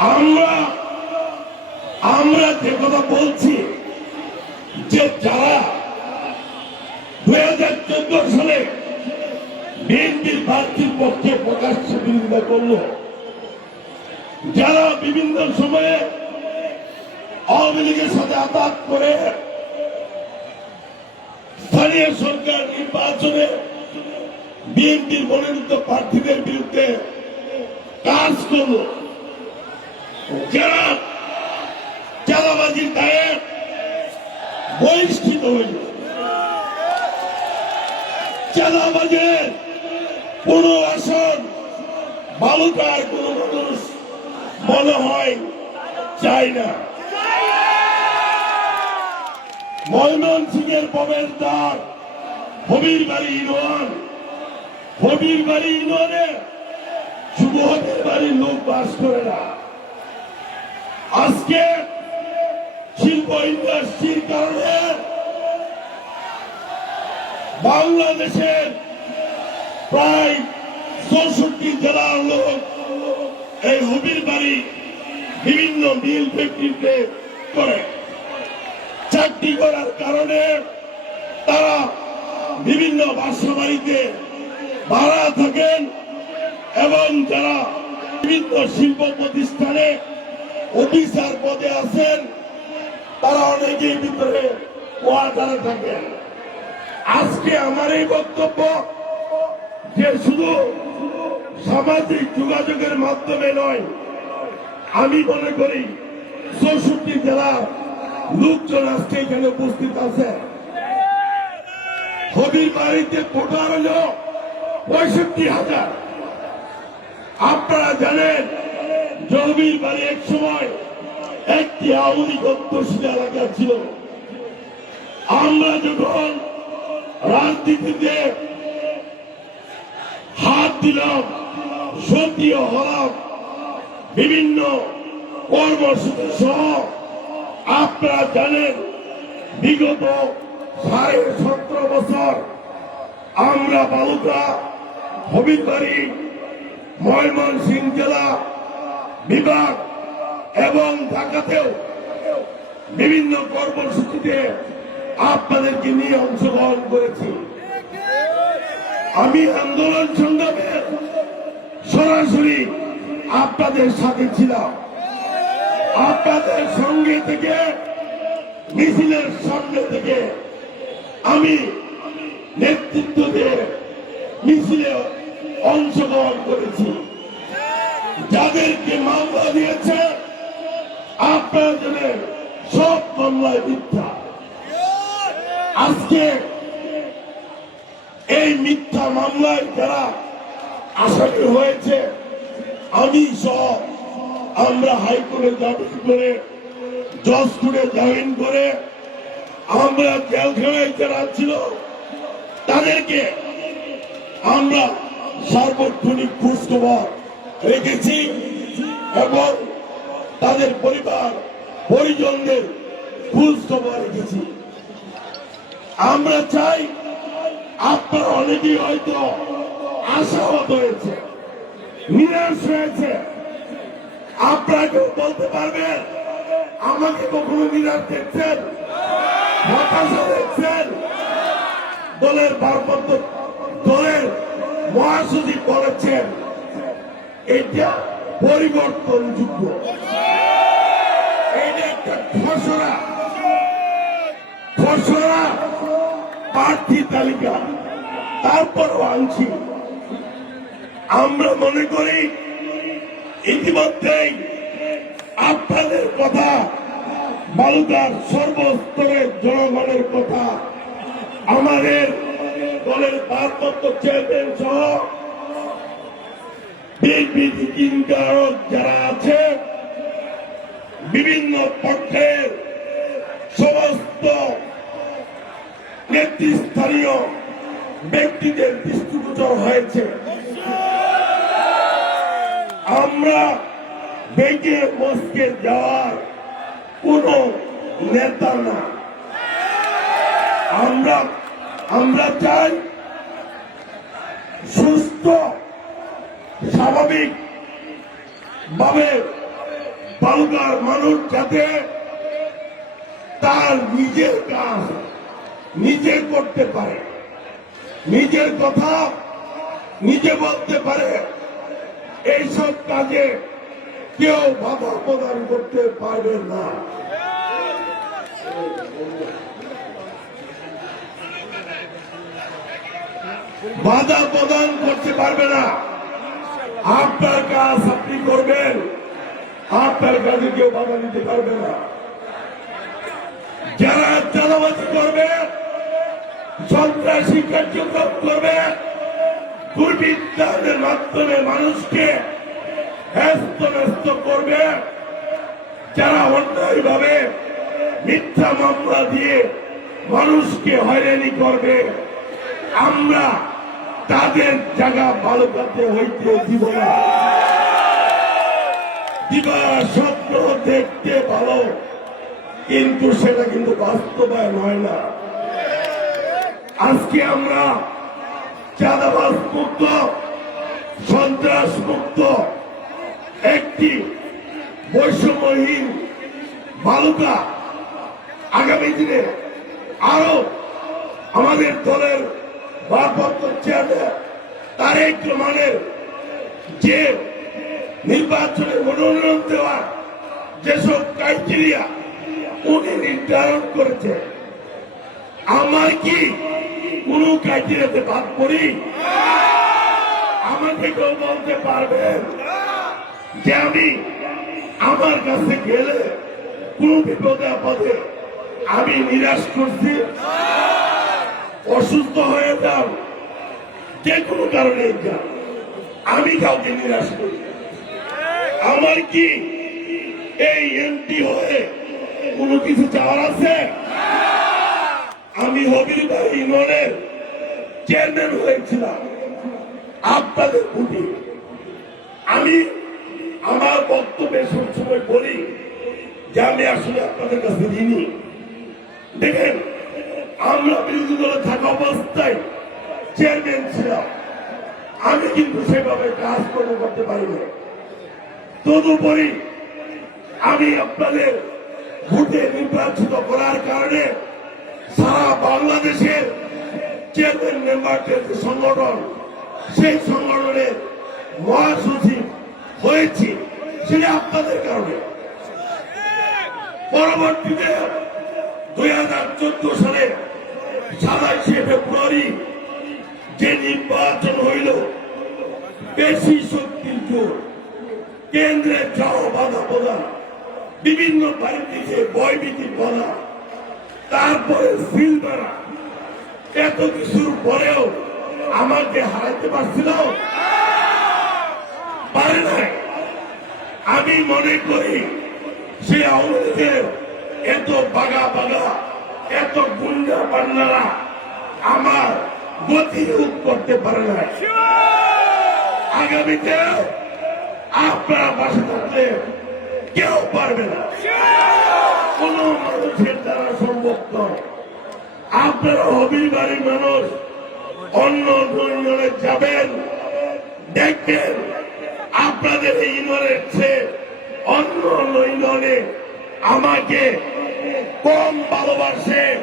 আমরা আমরা যে কথা বলছি, যে যারা দুই হাজার চোদ্দ সালে বিএনপির প্রার্থীর পক্ষে প্রকাশ্য বিরোধিতা করল, যারা বিভিন্ন সময়ে আওয়ামী লীগের সাথে আঘাত করে স্থানীয় সরকার নির্বাচনে বিএনপির মনোনীত প্রার্থীদের বিরুদ্ধে কাজ করল যারা চাঁদাবাজির দায়ে বহিষ্কৃত হইল চাঁদাবাজের কোন আসন বালুকার কোন মানুষ মনে হয় চাই না। ময়মন সিংয়ের প্রবেশ দ্বার হবির বাড়ি ইউনিয়ন। হবির বাড়ি ইউনিয়নে যুবকের বাড়ির লোক বাস করে না। আজকে শিল্প ইন্ডাস্ট্রির কারণে বাংলাদেশের প্রায় চৌষট্টি জেলার লোক এই হবির বাড়ি বিভিন্ন মিল ফ্যাক্টরিতে করে। চাকরি করার কারণে তারা বিভিন্ন বাসা বাড়িতে ভাড়া থাকেন এবং যারা বিভিন্ন শিল্প প্রতিষ্ঠানে অফিসার পদে আছেন, তারা অনেকেই ভিতরে কোয়ার্টারে থাকেন। আজকে আমার এই বক্তব্য যে শুধু সামাজিক যোগাযোগের মাধ্যমে নয়, আমি মনে করি চৌষট্টি জেলার লোকজন আজকে এখানে উপস্থিত আছে। হবির বাড়িতে ভোটার হল পঁয়ষট্টি হাজার। আপনারা জানেন জমির বাড়ি এক সময় একটি আওয়ামী অধ্যুষিত এলাকা ছিল। আমরা যখন রাজনীতিতে হাত দিলাম, সক্রিয় হলাম, বিভিন্ন কর্মসূচি সহ আপনারা জানেন, বিগত সাড়ে সতেরো বছর আমরা বালুকা হবিবাড়ি ময়মনসিং জেলা বিভাগ এবং ঢাকাতেও বিভিন্ন কর্মসূচিতে আপনাদেরকে নিয়ে অংশগ্রহণ করেছি। আমি আন্দোলন সংগ্রামে সরাসরি আপনাদের সাথে ছিলাম। আপনাদের সঙ্গে থেকে, মিছিলের সঙ্গে থেকে আমি নেতৃত্ব দিয়ে মিছিলে অংশগ্রহণ করেছি। যাদেরকে মামলা দিয়েছে, আপনারা জানেন, সব মামলায় মিথ্যা। আজকে এই মিথ্যা মামলায় যারা আসামি হয়েছে, আমি সহ আমরা হাইকোর্টে জামিন করে জজ কোর্টে জামিন করে আমরা জেলখানায় যারা ছিল, তাদেরকে আমরা সার্বক্ষণিক খোঁজ খবর রেখেছি এবং তাদের পরিবার, পরিজনদের খোঁজ খবর রেখেছি। আমরা চাই আপনারা অনেকেই হয়তো আশাহত হয়েছে নিরাশ হয়েছে। আপনারা কেউ বলতে পারবেন আমাকে কখনো নিরাশ দেখছেন, হতাশা দেখছেন? দলের ভারপ্রাপ্ত দলের মহাসচিব বলেছেন এটা পরিবর্তন যোগ্য এটা একটা খসড়া। খসড়া প্রার্থী তালিকা। তারপরও আনছি। আমরা মনে করি ইতিমধ্যেই আপনাদের কথা বালুকার সর্বস্তরের জনগণের কথা, আমাদের দলের ভারপ্রাপ্ত চেয়ারম্যান সহ আছে বিভিন্ন পক্ষের সমস্ত নেতৃস্থানীয় ব্যক্তিদের দৃষ্টিগোচর হয়েছে। আমরা বেগে মস্কে যাওয়ার কোন নেতা না। আমরা আমরা চাই সুস্থ স্বাভাবিক ভাবে বালুকার মানুষ যাতে তার নিজের কাজ নিজে করতে পারে, নিজের কথা নিজে বলতে পারে, এইসব কাজে কেউ বাধা প্রদান করতে পারবে না। বাধা প্রদান করতে পারবে না। আপনার কাজ আপনি করবেন। আপনার কাজে কেউ বাধা দিতে পারবে না। যারা চালাবাজি করবে, সন্ত্রাসী কার্যক্রম করবে, দুর্বৃত্তাদের মাধ্যমে মানুষকে হ্যাস্ত ন্যস্ত করবে। যারা অন্যায় ভাবে মিথ্যা মামলা দিয়ে মানুষকে হয়রানি করবে, আমরা তাদের জায়গা ভালো কাছে হইতে দিব না দিবা দেখতে ভালো, কিন্তু সেটা কিন্তু বাস্তবায়ন হয় না। আজকে আমরা চাঁদাবাস মুক্ত, সন্ত্রাস মুক্ত, একটি বৈষম্যহীন বালুকা আগামী দিনে আরও আমাদের দলের ভারপ্রাপ্ত চেয়ারম্যান তারেক রহমানের যে নির্বাচনে মনোনয়ন দেওয়া যেসব ক্রাইটেরিয়া উনি নির্ধারণ করেছে আমার কি কোন ক্রাইটেরিয়াতে বাদ করি? আমাকে কেউ বলতে পারবেন যে আমি আমার কাছে গেলে কোন বিপদে আপদে আমি নিরাশ করছি? অসুস্থ হয়ে যাও। যে কোনো কারণে যাও। আমি কাউকে নিরাশ করি আমার কি এই এমপি হয়ে কোনো কিছু চাওয়ার আছে? আমি হবির ভাই ইউনিয়নের চেয়ারম্যান হয়েছিলাম। আপনাদের ভোটে আমি আমার বক্তব্যে সবসময় বলি যে আমি আসলে আপনাদের কাছে ঋণী। দেখেন আমরা বিরোধী দলে থাকা অবস্থায় চেয়ারম্যান ছিলাম। আমি কিন্তু সেভাবে কাজকর্ম করতে পারি না তদুপরি আমি আপনাদের ভোটে নির্বাচিত করার কারণে সারা বাংলাদেশের চেয়ারম্যান মেম্বারদের যে সংগঠন, সেই সংগঠনের মহাসচিব হয়েছি সেটা আপনাদের কারণে। পরবর্তীতে দুই হাজার চোদ্দ সালে সাতাইশে ফেব্রুয়ারি যে নির্বাচন হইল, বেশি শক্তির জোর। কেন্দ্রে যাও বাধা প্রদান, বিভিন্ন বাড়িতে বয়বিধি বলা তারপরে সিল মারা এত কিছুর পরেও আমাকে হারাইতে পারছিল? পারে নাই। আমি মনে করি সে লীগের এত বাগা বাগা এত গুন্ডা পান্নারা আমার গতি রূপ করতে পারে না আগামীতে আপনারা পাশে থাকলে কেউ পারবে না। কোন মানুষের দ্বারা সম্ভব আপনারা হবির বাড়ির মানুষ, অন্য ইউনিয়নে যাবেন, দেখবেন আপনাদের এই ইউনিয়নের চেয়ে অন্য অন্য ইউনিয়নে আমাকে কম ভালোবাসে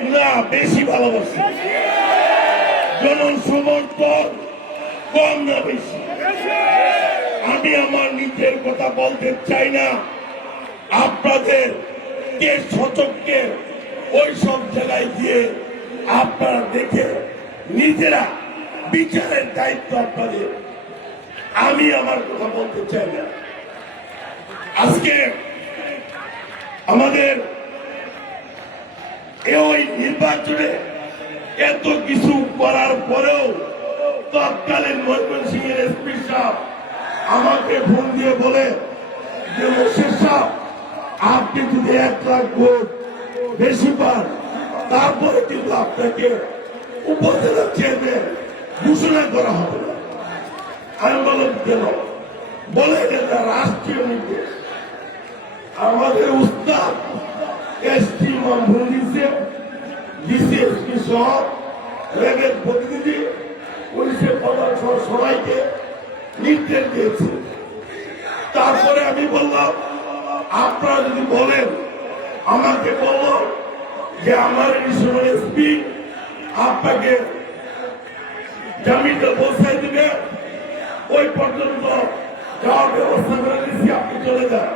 না বেশি ভালোবাসে। জনসমর্থন কম না বেশি। আমি আমার নিজের কথা বলতে চাই না। আপনাদের কে সচককে ওই সব জায়গায় গিয়ে আপনারা দেখে নিজেরা বিচারের দায়িত্ব আপনাদের। আমি আমার কথা বলতে চাই না। আজকে আমাদের ওই নির্বাচনে এত কিছু করার পরেও তৎকালীন ময়মনসিং এর এসপি সাহেব আমাকে ফোন দিয়ে বলে যে, মোর্শেদ সাহেব, আপনি যদি এক লাখ ভোট বেশি পান, তারপরে কিন্তু আপনাকে উপজেলা চেয়ারম্যান ঘোষণা করা হবে আমি বললাম, কেন? বলে, এটা রাষ্ট্রীয় নির্দেশ। আমাদের উস্তাদ এসটি মামুন দিচ্ছে ডিসিএসপি সহ র্যাবের প্রতিনিধি পুলিশের প্রধান সবাইকে নির্দেশ দিয়েছে। তারপরে আমি বললাম, আপনারা যদি বলেন, আমাকে বলল যে আমার এডিশনাল এসপি আপনাকে জামিনটা বসাই দিবে, ওই পর্যন্ত যাওয়ার ব্যবস্থা করে দিচ্ছি আপনি চলে যান।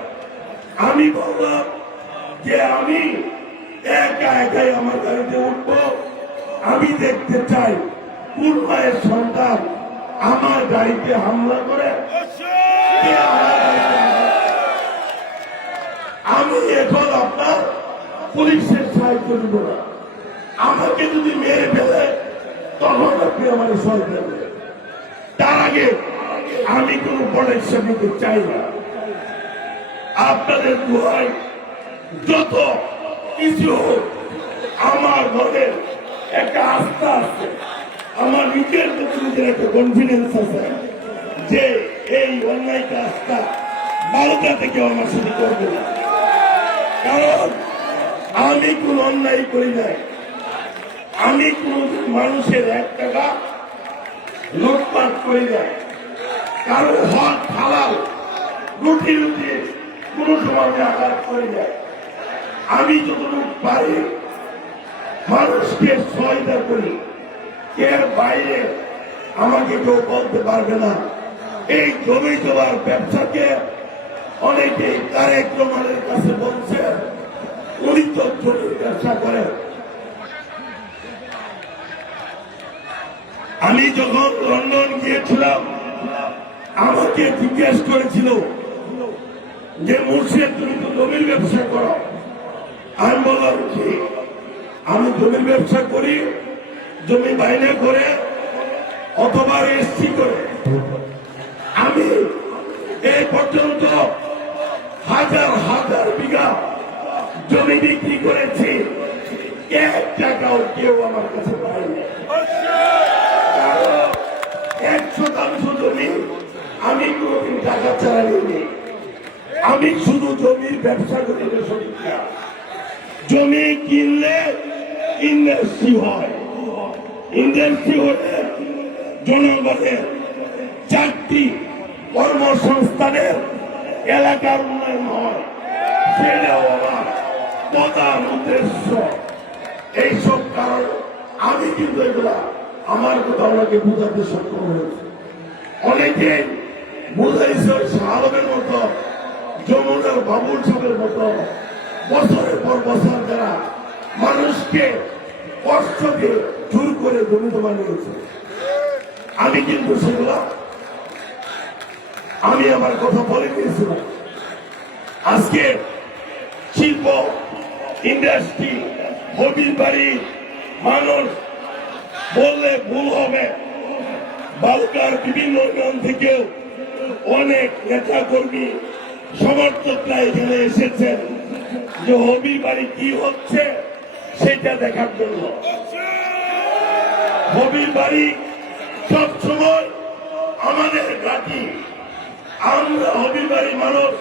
আমি বললাম যে আমি একা একাই আমার গাড়িতে উঠব। আমি দেখতে চাই কোন সন্তান আমার গাড়িতে হামলা করে? আমি এখন আপনার পুলিশের সাহায্য নিব না। আমাকে যদি মেরে ফেলে, তখন আপনি আমার সহায়তা করবেন। তার আগে আমি কোন প্রোটেকশন নিতে চাই না। আপনাদের দোয়াই যত কিছু আমার মনে একটা আস্থা আছে। আমার নিজের প্রতি নিজের একটা কনফিডেন্স আছে যে এই অন্যায় কাজটা বারোটা থেকে আমার সাথে করবে কারণ আমি কোন অন্যায় করি নাই। আমি কোন মানুষের এক টাকা লুটপাট করি নাই। কারও হক হালাল রুটি রুটি কোন সময় আঘাত করি যায় আমি যতটুকু পারি, মানুষকে সহায়তা করি। এর বাইরে আমাকে কেউ বলতে পারবে না। এই জমি জমার ব্যবসাকে অনেকে তারেক কাছে বলছে ব্যবসা করেন। আমি যখন লন্ডন গিয়েছিলাম, আমাকে জিজ্ঞেস করেছিল যে মুর্শিদ, তুমি তো জমির ব্যবসা করো। আমি বললাম, কি? আমি জমির ব্যবসা করি, জমি বাইরে করে অথবা রেজিস্ট্রি করে। আমি এই পর্যন্ত হাজার হাজার বিঘা জমি বিক্রি করেছি। এক টাকাও কেউ আমার কাছে পায়নি। কারণ এক শতাংশ জমি আমি কোনোদিন টাকা ছাড়া নিইনি। আমি শুধু জমির ব্যবসা করি জমি কিনলে ইন্ডাস্ট্রি হয়। ইন্ডাস্ট্রি হলে জনগণের চারটি কর্মসংস্থানের এলাকার উন্নয়ন হয়। সেটাও আমার প্রধান উদ্দেশ্য। এইসব কারণ আমি কিন্তু এগুলা আমার কথা ওনাকে বোঝাতে সক্ষম হয়েছে। অনেকে বুঝাইছে ওই মতো যমুনার বাবুল সাহেবের মতো বছরের পর বছর যারা মানুষকে কষ্ট দিয়ে জোর করে জমিতে বানিয়েছে। আমি কিন্তু সেগুলা আমি আমার কথা বলে দিয়েছিলাম আজকে শিল্প ইন্ডাস্ট্রি, হবির বাড়ি, মানুষ বললে ভুল হবে। বালুকার বিভিন্ন থেকেও অনেক নেতা কর্মী সমর্থকরা এখানে এসেছেন যে হবির বাড়ি কি হচ্ছে সেটা দেখার জন্য। হবির বাড়ি সবসময় আমাদের ঘাটি আমরা হবির বাড়ির মানুষ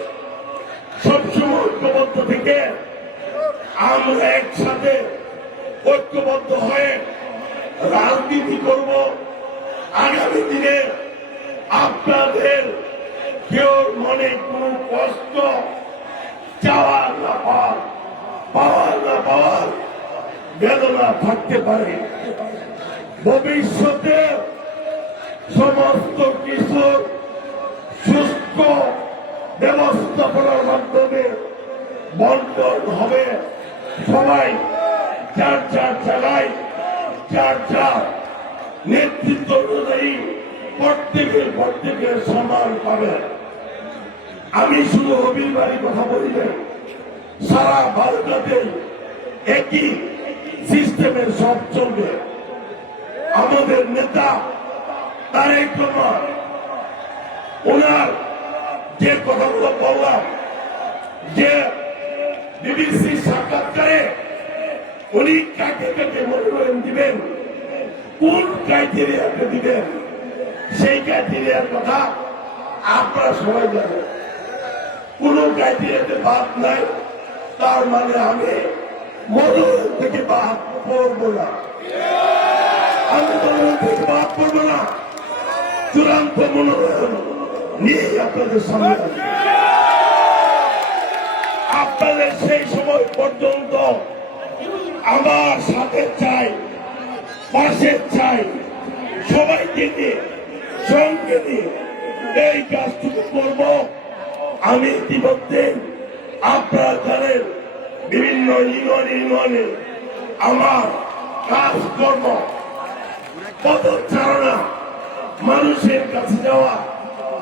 সবসময় ঐক্যবদ্ধ থেকে আমরা একসাথে ঐক্যবদ্ধ হয়ে রাজনীতি করব। আগামী দিনে আপনাদের কেউ মনে কোনো কষ্ট চাওয়ার না পাওয়ার পাওয়ার না পাওয়ার, বেদনা থাকতে পারে। ভবিষ্যতে সমস্ত কিছু সুস্থ ব্যবস্থাপনার মাধ্যমে বন্টন হবে। সবাই যার যার জায়গায়, যার যার নেতৃত্ব অনুযায়ী প্রত্যেকের প্রত্যেকের সমান পাবে। আমি শুধু বাড়ি কথা বলি সারা ভারততে একই সিস্টেমের সব চলবে। আমাদের নেতা তারেক ওনার যে কথাগুলো বললাম, যে বিবিসি সাক্ষাৎকারে উনি কাকে কাকে মনোনয়ন দিবেন, কোন ক্রাইটেরিয়াকে দিবেন, সেই ক্রাইটেরিয়ার কথা আপনারা সবাই জানেন। কোন ক্রাইটেরিয়াতে বাদ নাই, তার মানে আমি মনোনয়ন থেকে বাদ করব না। আমি মনোনয়ন থেকে বাদ করব না। চূড়ান্ত মনোনয়ন নিয়ে আপনাদের সামনে আপনাদের সেই সময় পর্যন্ত আমার সাথে চাই, পাশে চাই, সবাইকে নিয়ে, সঙ্গে দিয়ে এই কাজটুকু করব। আমি ইতিমধ্যে আপনার জানেন বিভিন্ন ইউনিয়ন ইউনিয়নে আমার কাজকর্ম, পদচারণা, মানুষের কাছে যাওয়া,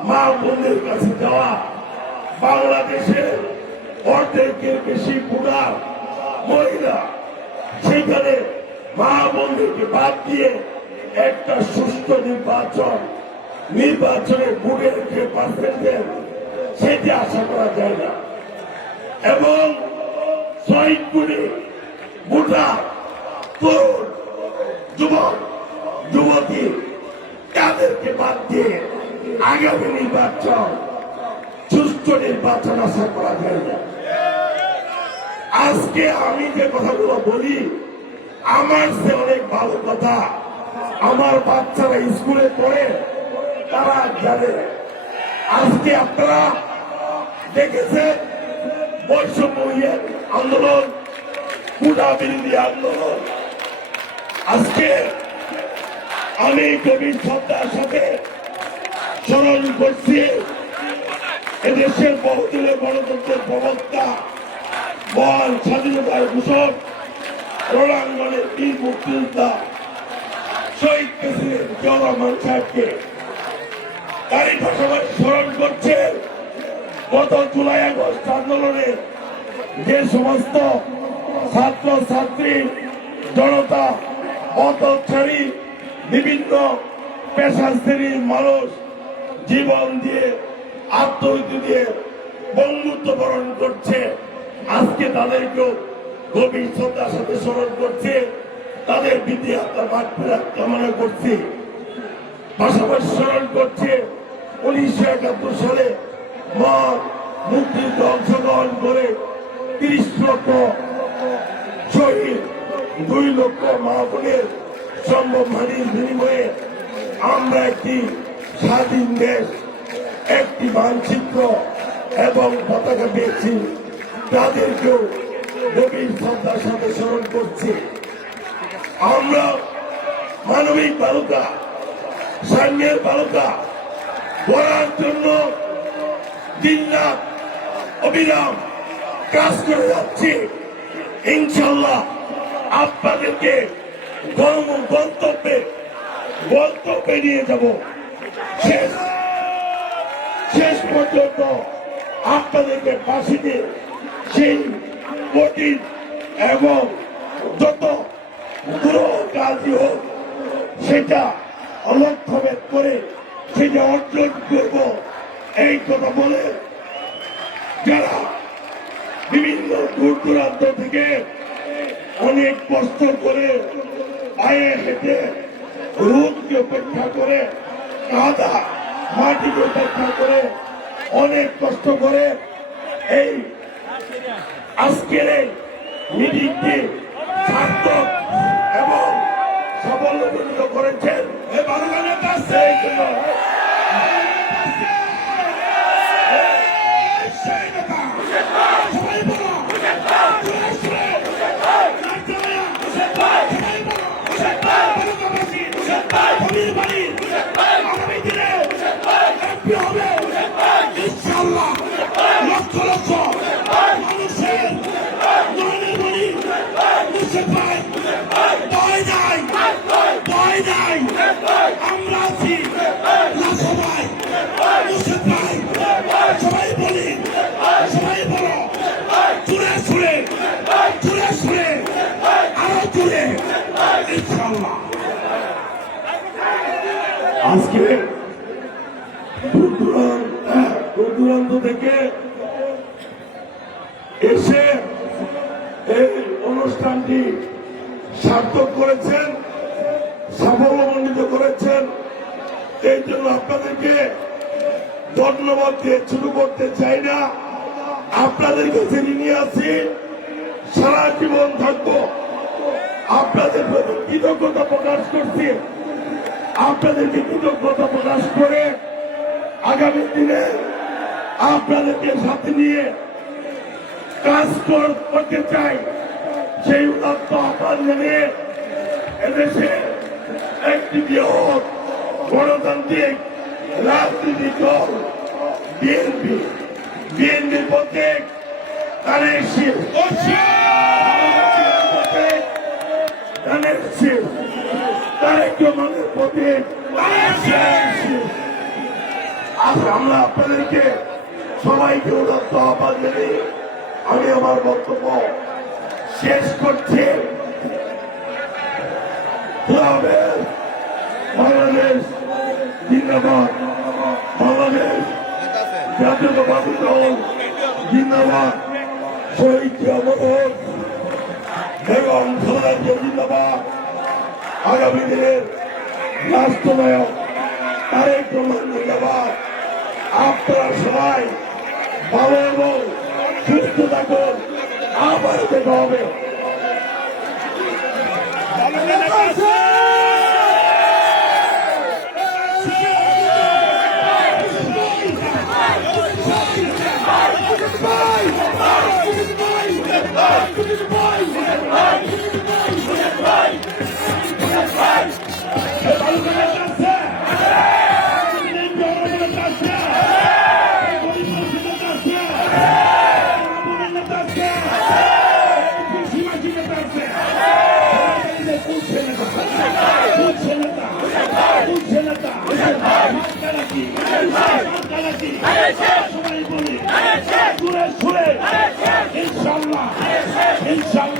মা বোনদের কাছে যাওয়া, বাংলাদেশের অর্ধেকের বেশি বুড়া মহিলা, সেখানে মা বোনদেরকে বাদ দিয়ে একটা সুস্থ নির্বাচন নির্বাচনে ভোটের যে পার্সেন্টেজ সেটি আশা করা যায় না এবং শহীদ ভোটার তরুণ যুবক, যুবতী তাদেরকে বাদ দিয়ে আগামী নির্বাচন সুস্থ নির্বাচন আশা করা যায় না। আজকে আমি যে কথাগুলো বলি, আমার সে অনেক ভালো কথা। আমার বাচ্চারা স্কুলে পড়ে, তারা জানে। আজকে আপনারা দেখেছেন বৈষম্য আন্দোলন কুড়া বিরোধী আন্দোলন। আজকে আমি গভীর শ্রদ্ধার সাথে স্মরণ করছি, এদেশের বহুদিনের গণতন্ত্রের প্রবক্তা, মহান স্বাধীনতার ঘোষক, রণাঙ্গনের বীর মুক্তিযোদ্ধা, শহীদ প্রেসিডেন্ট জিয়া রহমান সাহেবকে। তারই পাশাপাশি স্মরণ করছেন গত জুলাই আগস্ট আন্দোলনে যে সমস্ত ছাত্র ছাত্রী জনতা, পথচারী, বিভিন্ন পেশা শ্রেণির মানুষ জীবন দিয়ে, আত্মহত্যা দিয়ে বন্ধুত্ব বরণ করছে। আজকে তাদেরকেও গভীর শ্রদ্ধার সাথে স্মরণ করছে। তাদের বিধি আত্মার মাঠ কামনা করছি। পাশাপাশি স্মরণ করছে উনিশশো একাত্তর সালে মা মুক্তিযুদ্ধে অংশগ্রহণ করে তিরিশ লক্ষ শহীদ, দুই লক্ষ মা বোনের সম্ভব বিনিময়ে আমরা একটি স্বাধীন দেশ, একটি মানচিত্র এবং পতাকা পেয়েছি। তাদেরকেও গভীর শ্রদ্ধার সাথে স্মরণ করছি। আমরা মানবিক বালুকা সাঙ্গের বালুকা গড়ার জন্য দিনরাত অবিরাম কাজ করে যাচ্ছি ইনশাল্লাহ আপনাদেরকে গন্তব্যে গন্তব্যে নিয়ে যাব। শেষ শেষ পর্যন্ত আপনাদেরকে ফাঁসিতে সেই কঠিন এবং যত দুরূহ কাজই হোক, সেটা অলক্ষভেদ করে, সেটা অর্জন করব। এই কথা বলে যারা বিভিন্ন দূর দূরান্ত থেকে অনেক কষ্ট করে পায়ে হেঁটে রোদকে উপেক্ষা করে কাদা মাটিকে উপেক্ষা করে অনেক কষ্ট করে এই আজকের এই মিটিংটি সার্থক এবং সাফল্যমণ্ডিত করেছেন। কাছে জন্য সেই নেতা, সবাই বলো, জয় শ্রী, সবাই বলো, বালুকাবাসী, কবির বাড়ির, আগামী দিনে MP হবে, ইনশাআল্লাহ, লক্ষ লক্ষ মানুষের নয়নের মণি, মুর্শিদ ভাই, ভয় নাই, ভয় নাই, আমরা আছি, না সবাই, মুর্শিদ ভাই, সবাই বলি, সবাই বলো, জুড়ে সুরে, জুড়ে সুরে, আরও জুড়ে, ইনশাআল্লাহ। আজকে দূর দূরান্ত দূর দূরান্ত থেকে এসে এই অনুষ্ঠানটি সার্থক করেছেন, সাফল্যমণ্ডিত করেছেন। এই জন্য আপনাদেরকে ধন্যবাদ দিয়ে শুরু করতে চাই না। আপনাদের কাছে নিয়ে আছি, সারা জীবন থাকব। আপনাদের প্রতি কৃতজ্ঞতা প্রকাশ করছি। আপনাদেরকে কৃতজ্ঞতা প্রকাশ করে আগামী দিনে আপনাদেরকে সাথে নিয়ে কাজ করতে চাই। সেই উদাত্ত আহ্বান জানিয়ে এদেশে একটি বৃহৎ গণতান্ত্রিক রাজনৈতিক দল, বিএনপি। বিএনপির প্রত্যেক তাদের শিব তাদের শিব তারেক আমরা আপনাদেরকে সবাইকে উদাত্ত আহ্বান জানিয়ে আমি আমার বক্তব্য শেষ করছি। বাংলাদেশ জিন্দাবাদ। বাংলাদেশ জাতীয়তাবাদী দল জিন্দাবাদ। শহীদ অমর এবং খালেদা জিয়া জিন্দাবাদ। আগামী দিনের রাষ্ট্রনায়ক তারেক রহমান জিন্দাবাদ। আপনারা সবাই ভালো এবং সুস্থ থাকুন আবার দেখা হবে সবাই বলি সুরে সুরে ইনশাল্লাহ ইনশাল্লাহ